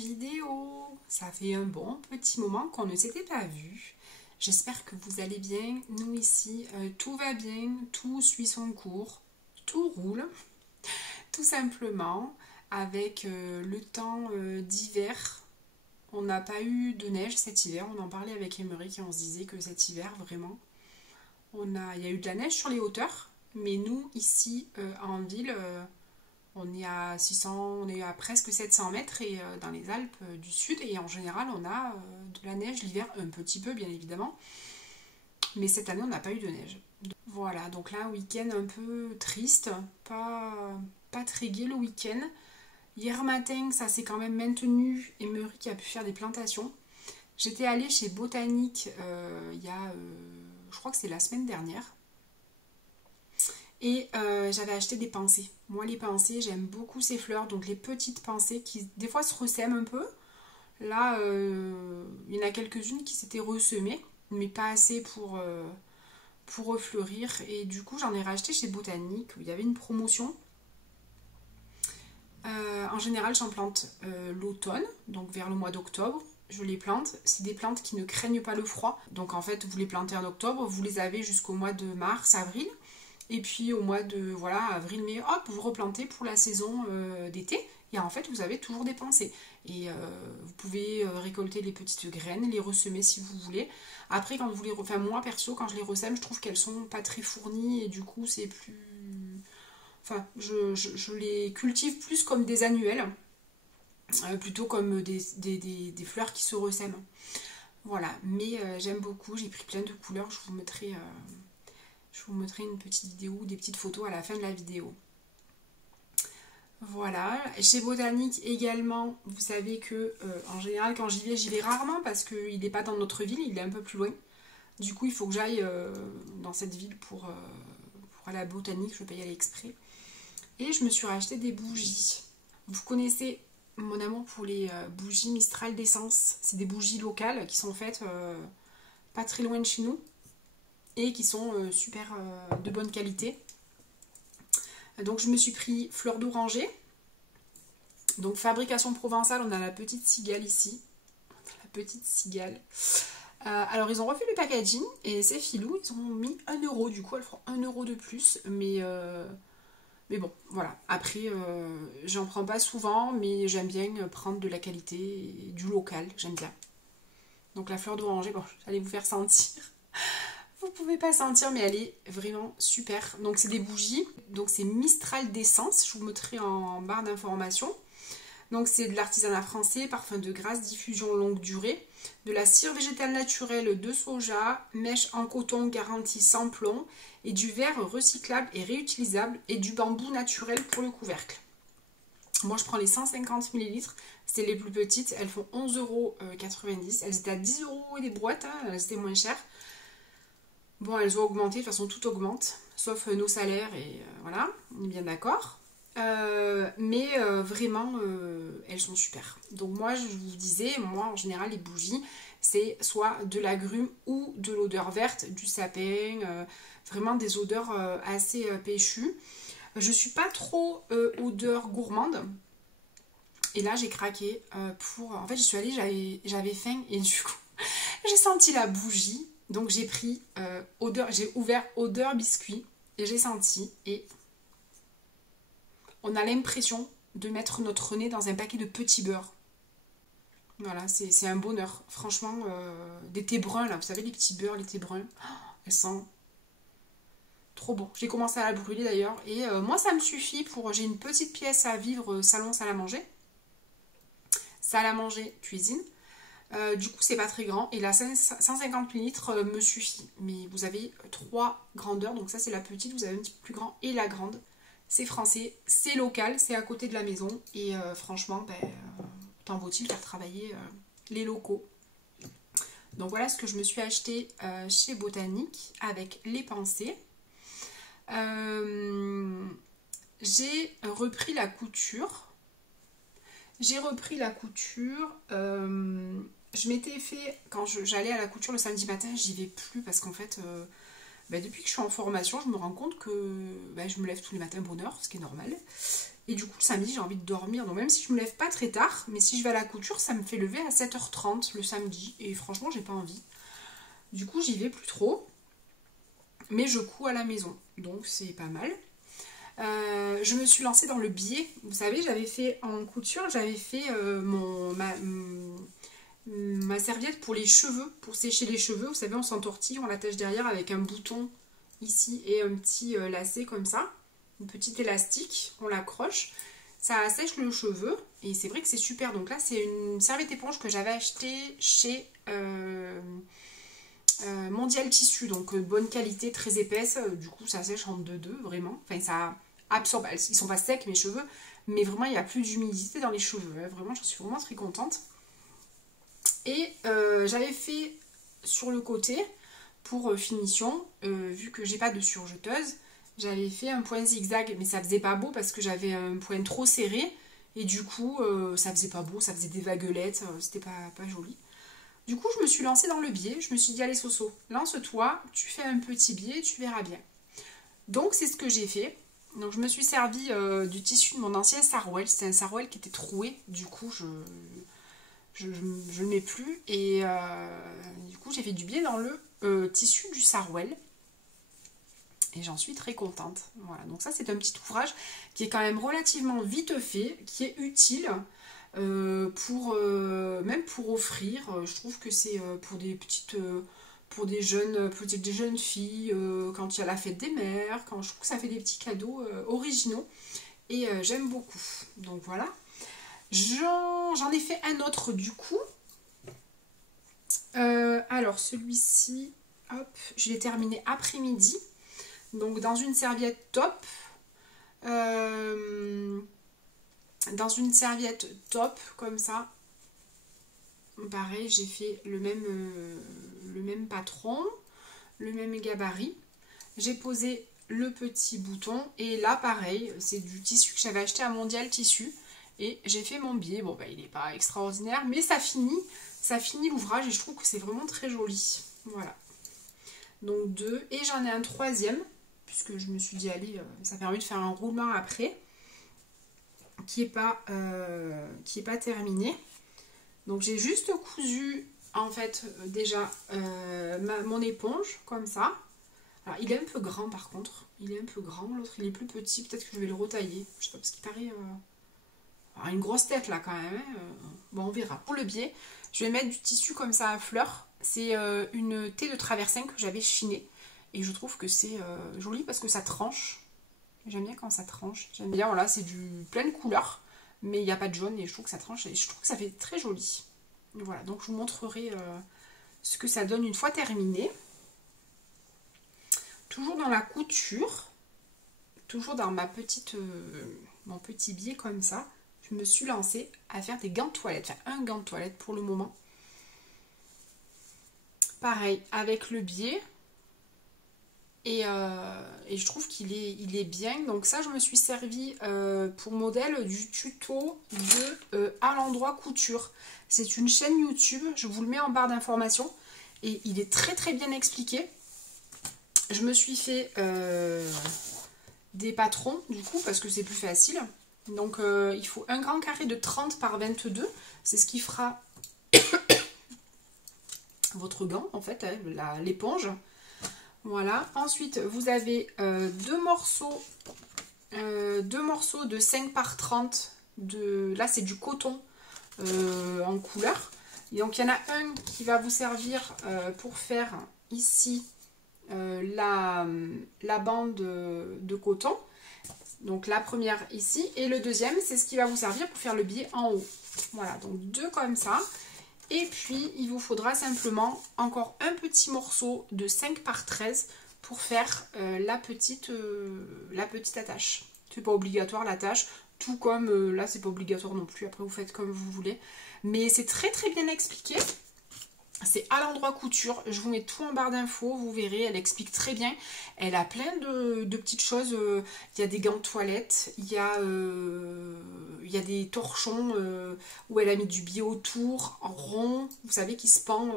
vidéo. Ça fait un bon petit moment qu'on ne s'était pas vu. J'espère que vous allez bien. Nous ici, tout va bien, tout suit son cours, tout roule, tout simplement. Avec le temps d'hiver, on n'a pas eu de neige cet hiver. On en parlait avec Émeric et on se disait que cet hiver, vraiment, il y a eu de la neige sur les hauteurs. Mais nous, ici, en ville... on est à 600, on est à presque 700 mètres et dans les Alpes du Sud et en général on a de la neige l'hiver, un petit peu bien évidemment, mais cette année on n'a pas eu de neige. Voilà, donc là un week-end un peu triste, pas très gai le week-end. Hier matin ça s'est quand même maintenu et Émeric a pu faire des plantations. J'étais allée chez Botanique il y a, je crois que c'est la semaine dernière. Et j'avais acheté des pensées. Moi les pensées, j'aime beaucoup ces fleurs, donc les petites pensées qui des fois se ressèment un peu. Là, il y en a quelques-unes qui s'étaient ressemées, mais pas assez pour refleurir. Et du coup, j'en ai racheté chez Botanique, où il y avait une promotion. En général, j'en plante l'automne, donc vers le mois d'octobre. Je les plante. C'est des plantes qui ne craignent pas le froid. Donc en fait, vous les plantez en octobre, vous les avez jusqu'au mois de mars, avril. Et puis au mois de avril-mai, hop, vous replantez pour la saison d'été. Et en fait, vous avez toujours des pensées. Et vous pouvez récolter les petites graines, les ressemer si vous voulez. Après, quand vous les... Enfin, moi, perso, quand je les ressème, je trouve qu'elles sont pas très fournies. Et du coup, c'est plus... Enfin, je les cultive plus comme des annuelles. Plutôt comme des fleurs qui se ressèment. Voilà. Mais j'aime beaucoup. J'ai pris plein de couleurs. Je vous mettrai une petite vidéo ou des petites photos à la fin de la vidéo. Voilà. Chez Botanique également, vous savez que en général quand j'y vais rarement parce qu'il n'est pas dans notre ville, il est un peu plus loin. Du coup, il faut que j'aille dans cette ville pour aller à Botanique, je ne vais pas y aller exprès. Et je me suis racheté des bougies. Vous connaissez mon amour pour les bougies Mistral d'essence. C'est des bougies locales qui sont faites pas très loin de chez nous. Et qui sont super de bonne qualité. Donc je me suis pris fleur d'oranger. Donc fabrication provençale, on a la petite cigale ici. La petite cigale. Alors ils ont refait le packaging et c'est filou, ils ont mis 1 € du coup, elles feront 1 € de plus. Mais bon, voilà. Après, j'en prends pas souvent, mais j'aime bien prendre de la qualité et du local, j'aime bien. Donc la fleur d'oranger, bon, j'allais vous faire sentir. Vous pouvez pas sentir, mais elle est vraiment super. Donc c'est des bougies, donc c'est Mistral d'essence, je vous mettrai en barre d'informations. Donc c'est de l'artisanat français, parfum de grâce, diffusion longue durée, de la cire végétale naturelle de soja, mèche en coton garantie sans plomb, et du verre recyclable et réutilisable, et du bambou naturel pour le couvercle. Moi je prends les 150 ml, c'est les plus petites, elles font 11,90 €, elles étaient à 10 € et des boîtes, hein, elles étaient moins chères. Bon, elles ont augmenté, de toute façon tout augmente, sauf nos salaires et voilà, on est bien d'accord. Mais vraiment, elles sont super. Donc moi, je vous disais, moi en général, les bougies, c'est soit de l'agrumes ou de l'odeur verte, du sapin, vraiment des odeurs assez péchues. Je suis pas trop odeur gourmande. Et là, j'ai craqué pour... En fait, j'y suis allée, j'avais faim et du coup, j'ai senti la bougie. Donc j'ai pris j'ai ouvert odeur biscuit et j'ai senti et on a l'impression de mettre notre nez dans un paquet de petits beurres. Voilà, c'est un bonheur. Franchement, des thés bruns là, vous savez les petits beurres, les thés bruns, elles sentent trop bon. J'ai commencé à la brûler d'ailleurs et moi ça me suffit pour... J'ai une petite pièce à vivre, salon, salle à manger. Salle à manger, cuisine. Du coup c'est pas très grand et la 150 ml me suffit, mais vous avez 3 grandeurs, donc ça c'est la petite, vous avez un petit peu plus grand et la grande. C'est français, c'est local, c'est à côté de la maison et franchement tant vaut-il faire travailler les locaux. Donc voilà ce que je me suis acheté chez Botanique avec les pensées. J'ai repris la couture. Je m'étais fait, quand j'allais à la couture le samedi matin, j'y vais plus parce qu'en fait, depuis que je suis en formation, je me rends compte que je me lève tous les matins bonne heure, ce qui est normal. Et du coup, le samedi, j'ai envie de dormir. Donc même si je me lève pas très tard, mais si je vais à la couture, ça me fait lever à 7h30 le samedi. Et franchement, j'ai pas envie. Du coup, j'y vais plus trop. Mais je couds à la maison. Donc c'est pas mal. Je me suis lancée dans le biais. Vous savez, j'avais fait en couture, j'avais fait ma serviette pour les cheveux, pour sécher les cheveux. Vous savez, on s'entortille, on l'attache derrière avec un bouton ici et un petit lacet comme ça. Une petite élastique, on l'accroche. Ça sèche le cheveu et c'est vrai que c'est super. Donc là, c'est une serviette éponge que j'avais achetée chez Mondial Tissu. Donc bonne qualité, très épaisse. Du coup, ça sèche en 2-2, vraiment. Enfin, ça absorbe. Ils sont pas secs, mes cheveux. Mais vraiment, il n'y a plus d'humidité dans les cheveux. Hein. Vraiment, j'en suis vraiment très contente. Et j'avais fait sur le côté, pour finition, vu que j'ai pas de surjeteuse, j'avais fait un point zigzag, mais ça faisait pas beau parce que j'avais un point trop serré. Et du coup, ça faisait pas beau, ça faisait des vaguelettes, c'était pas joli. Du coup, je me suis lancée dans le biais, je me suis dit, allez Soso, lance-toi, tu fais un petit biais, tu verras bien. Donc, c'est ce que j'ai fait. Donc, je me suis servi du tissu de mon ancien sarouel, c'était un sarouel qui était troué, du coup, je le mets plus. Et du coup, j'ai fait du biais dans le tissu du sarouel. Et j'en suis très contente. Voilà, donc ça c'est un petit ouvrage qui est quand même relativement vite fait, qui est utile même pour offrir. Je trouve que c'est pour des petites, pour des jeunes filles, quand il y a la fête des mères, quand je trouve que ça fait des petits cadeaux originaux. Et j'aime beaucoup. Donc voilà. J'en ai fait un autre du coup. Alors celui-ci, hop, je l'ai terminé après-midi. Donc dans une serviette top, comme ça, pareil, j'ai fait le même patron, le même gabarit. J'ai posé le petit bouton et là pareil, c'est du tissu que j'avais acheté à Mondial Tissu et j'ai fait mon biais. Bon bah il n'est pas extraordinaire mais ça finit l'ouvrage et je trouve que c'est vraiment très joli. Voilà. Donc 2 et j'en ai un troisième. Puisque je me suis dit, allez, ça permet de faire un roulement après, qui est pas terminé. Donc j'ai juste cousu, en fait, déjà, mon éponge, comme ça. Alors, il est un peu grand, par contre. Il est un peu grand. L'autre, il est plus petit. Peut-être que je vais le retailler. Je sais pas, parce qu'il paraît... Alors, une grosse tête, là, quand même. Hein. Bon, on verra. Pour le biais, je vais mettre du tissu comme ça à fleurs. C'est une thé de traversin que j'avais chinée. Et je trouve que c'est joli parce que ça tranche. J'aime bien quand ça tranche. J'aime bien, voilà, c'est du pleine couleur. Mais il n'y a pas de jaune et je trouve que ça tranche. Et je trouve que ça fait très joli. Voilà, donc je vous montrerai ce que ça donne une fois terminé. Toujours dans la couture. Toujours dans mon petit biais comme ça. Je me suis lancée à faire des gants de toilette. Enfin, un gant de toilette pour le moment. Pareil, avec le biais. Et je trouve qu'il est bien. Donc ça, je me suis servi pour modèle du tuto de À l'endroit couture. C'est une chaîne YouTube. Je vous le mets en barre d'informations. Et il est très très bien expliqué. Je me suis fait des patrons du coup parce que c'est plus facile. Donc il faut un grand carré de 30 par 22. C'est ce qui fera votre gant en fait, hein, l'éponge. Voilà, ensuite vous avez deux morceaux de 5 par 30 là c'est du coton en couleur. Et donc il y en a un qui va vous servir pour faire ici la bande de coton. Donc la première ici et le deuxième c'est ce qui va vous servir pour faire le biais en haut. Voilà, donc deux comme ça. Et puis, il vous faudra simplement encore un petit morceau de 5 par 13 pour faire la petite attache. C'est pas obligatoire l'attache, tout comme là, c'est pas obligatoire non plus. Après, vous faites comme vous voulez. Mais c'est très très bien expliqué. C'est À l'endroit couture. Je vous mets tout en barre d'infos, vous verrez. Elle explique très bien. Elle a plein de petites choses. Il y a des gants de toilette. Il y a des torchons où elle a mis du biais autour, en rond. Vous savez, qui se pend.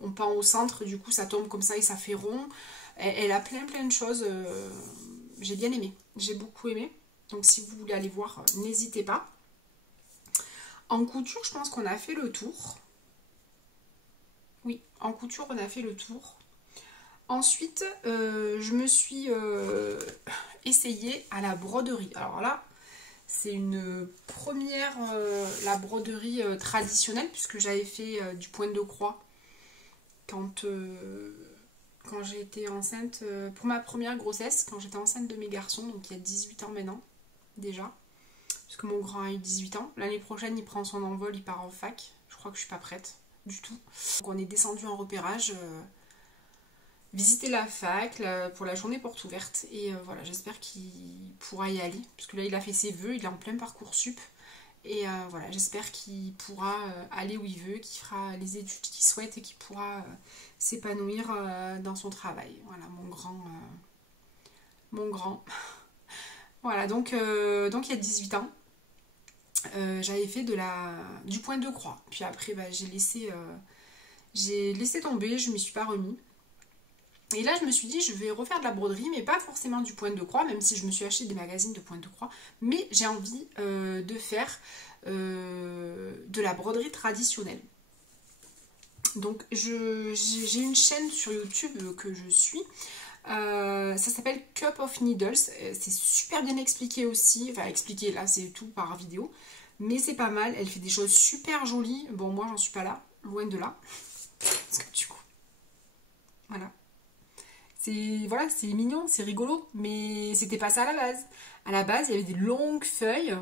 On pend au centre. Du coup, ça tombe comme ça et ça fait rond. Elle a plein de choses. J'ai bien aimé. J'ai beaucoup aimé. Donc si vous voulez aller voir, n'hésitez pas. En couture, je pense qu'on a fait le tour. Oui, en couture, on a fait le tour. Ensuite, je me suis essayée à la broderie. Alors là, c'est une première, la broderie traditionnelle, puisque j'avais fait du point de croix quand j'ai été enceinte, pour ma première grossesse, quand j'étais enceinte de mes garçons, donc il y a 18 ans maintenant, déjà. Parce que mon grand a eu 18 ans. L'année prochaine, il prend son envol, il part en fac. Je crois que je suis pas prête du tout. Donc on est descendu en repérage, visiter la fac pour la journée porte ouverte. Et voilà, j'espère qu'il pourra y aller. Parce que là, il a fait ses vœux, il est en plein Parcoursup. Et voilà, j'espère qu'il pourra aller où il veut, qu'il fera les études qu'il souhaite et qu'il pourra s'épanouir dans son travail. Voilà, mon grand. Mon grand. Voilà, donc il y a 18 ans, j'avais fait du point de croix. Puis après, bah, j'ai laissé tomber, je ne m'y suis pas remis. Et là, je me suis dit, je vais refaire de la broderie, mais pas forcément du point de croix, même si je me suis acheté des magazines de point de croix. Mais j'ai envie de faire de la broderie traditionnelle. Donc, j'ai une chaîne sur YouTube que je suis. Ça s'appelle Cup of Needles. C'est super bien expliqué aussi. Enfin, expliqué, là, c'est tout par vidéo. Mais c'est pas mal. Elle fait des choses super jolies. Bon, moi, j'en suis pas là. Loin de là. Parce que du coup, voilà. Voilà, c'est mignon, c'est rigolo, mais c'était pas ça à la base. À la base, il y avait des longues feuilles,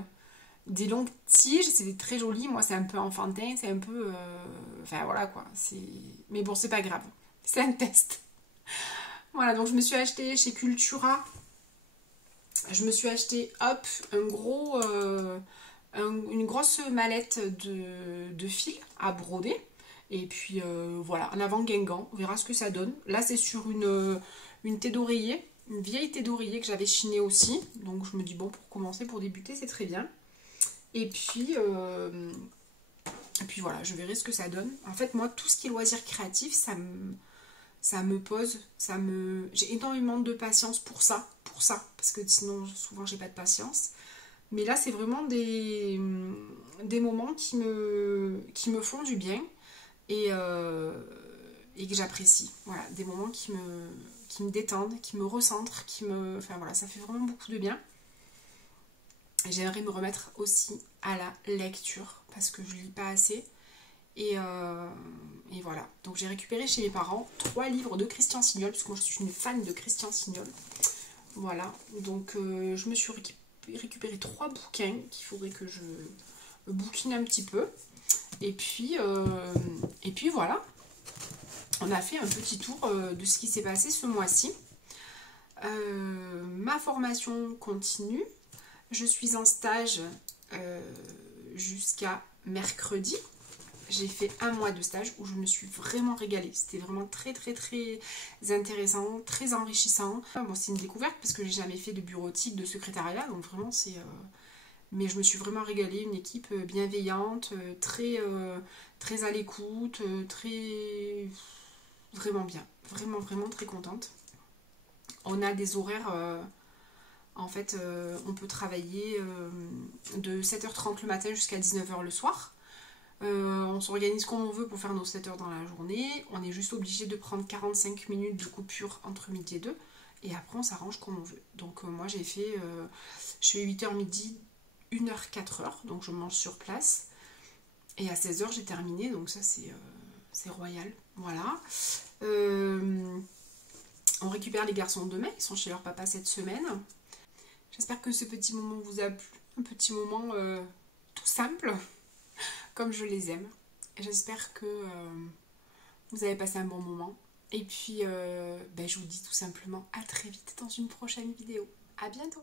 des longues tiges, c'était très joli. Moi, c'est un peu enfantin, c'est un peu... Enfin, voilà quoi. Mais bon, c'est pas grave. C'est un test. Voilà, donc je me suis acheté chez Cultura. Je me suis acheté, hop, une grosse mallette de fil à broder. Et puis voilà, en avant Guingamp, on verra ce que ça donne. Là, c'est sur une thé d'oreiller, une vieille thé d'oreiller que j'avais chinée aussi. Donc je me dis, bon, pour commencer, pour débuter, c'est très bien. Et puis voilà, je verrai ce que ça donne. En fait, moi, tout ce qui est loisir créatif, ça me pose, j'ai énormément de patience pour ça, parce que sinon, souvent, j'ai pas de patience. Mais là, c'est vraiment des moments qui me font du bien. Et que j'apprécie. Voilà, des moments qui me détendent, qui me recentrent, enfin voilà, ça fait vraiment beaucoup de bien. J'aimerais me remettre aussi à la lecture parce que je lis pas assez. Et voilà. Donc j'ai récupéré chez mes parents 3 livres de Christian Signol, parce que moi je suis une fan de Christian Signol. Voilà. Donc je me suis récupéré 3 bouquins qu'il faudrait que je bouquine un petit peu. Et puis voilà. On a fait un petit tour de ce qui s'est passé ce mois-ci. Ma formation continue. Je suis en stage jusqu'à mercredi. J'ai fait un mois de stage où je me suis vraiment régalée. C'était vraiment très très très intéressant, très enrichissant. Bon, c'est une découverte parce que j'ai jamais fait de bureautique, de secrétariat, donc vraiment c'est... Mais je me suis vraiment régalée, une équipe bienveillante, très, très à l'écoute, très... Vraiment bien, vraiment vraiment très contente. On a des horaires, en fait, on peut travailler de 7h30 le matin jusqu'à 19h le soir. On s'organise comme on veut pour faire nos 7 heures dans la journée. On est juste obligé de prendre 45 minutes de coupure entre midi et 2. Et après, on s'arrange comme on veut. Donc, moi, je fais 8h midi, 1h, 4h. Donc, je mange sur place. Et à 16h, j'ai terminé. Donc, ça, c'est royal. Voilà. On récupère les garçons demain. Ils sont chez leur papa cette semaine. J'espère que ce petit moment vous a plu. Un petit moment tout simple, comme je les aime. J'espère que vous avez passé un bon moment. Et puis, je vous dis tout simplement à très vite dans une prochaine vidéo. À bientôt!